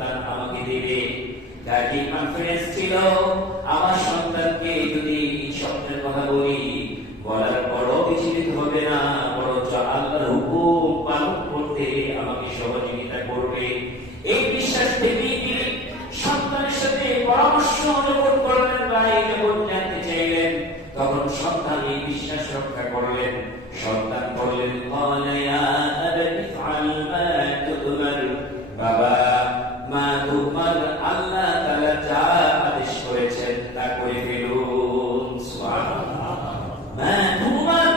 সন্তান আমাকে দিবে। গাড়ি কনফারেন্স ছিল, আমার সন্তানকে যদি স্বপ্নের কথা বলি, বলার বড় বিচলিত হবে না, বরঞ্চ আল্লাহর হুকুম পালন করতে আমাকে সহযোগিতা করবে। এই বিশ্বাস থেকেই তিনি সন্তানের সাথে পরামর্শ অনুভব করলেন বা এই জগৎ জানতে চাইলেন। তখন সন্তান এই বিশ্বাস রক্ষা করলেন। সন্তান বললেন, বাবা, মা তুমার, আল্লাহ তাআলা যা আদেশ করেছেন তা করে ফেলুন। সুবহানাল্লাহ। মা তুমার,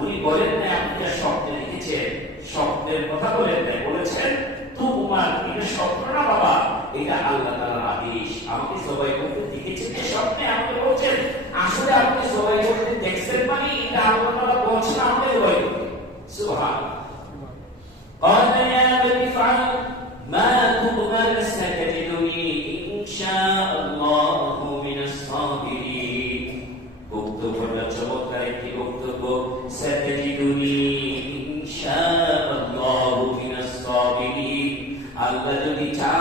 উনি বলেন না আপনি স্বপ্নে দেখেছেন, স্বপ্নের কথা বলেন না, বলেছেন তুমার, এটা স্বপ্ন না বাবা, এটা আল্লাহ তাআলার আদেশ। আমাকে সবাই করতে দেখেছেন যে স্বপ্নে, আমাকে বলছেন আসলে আপনি সবাই করতে দেখছেন, মানে এটা আল্লাহ তাআলা বলছেন আমাকে সবাই করতে। সুবহানাল্লাহ। قال يا بني افعل ما تؤمر ستجدني إن شاء الله من الصابرين। বক্তব্যটা চমৎকার একটি বক্তব্য। ستجدني إن شاء الله من الصابرين, আল্লাহ যদি চান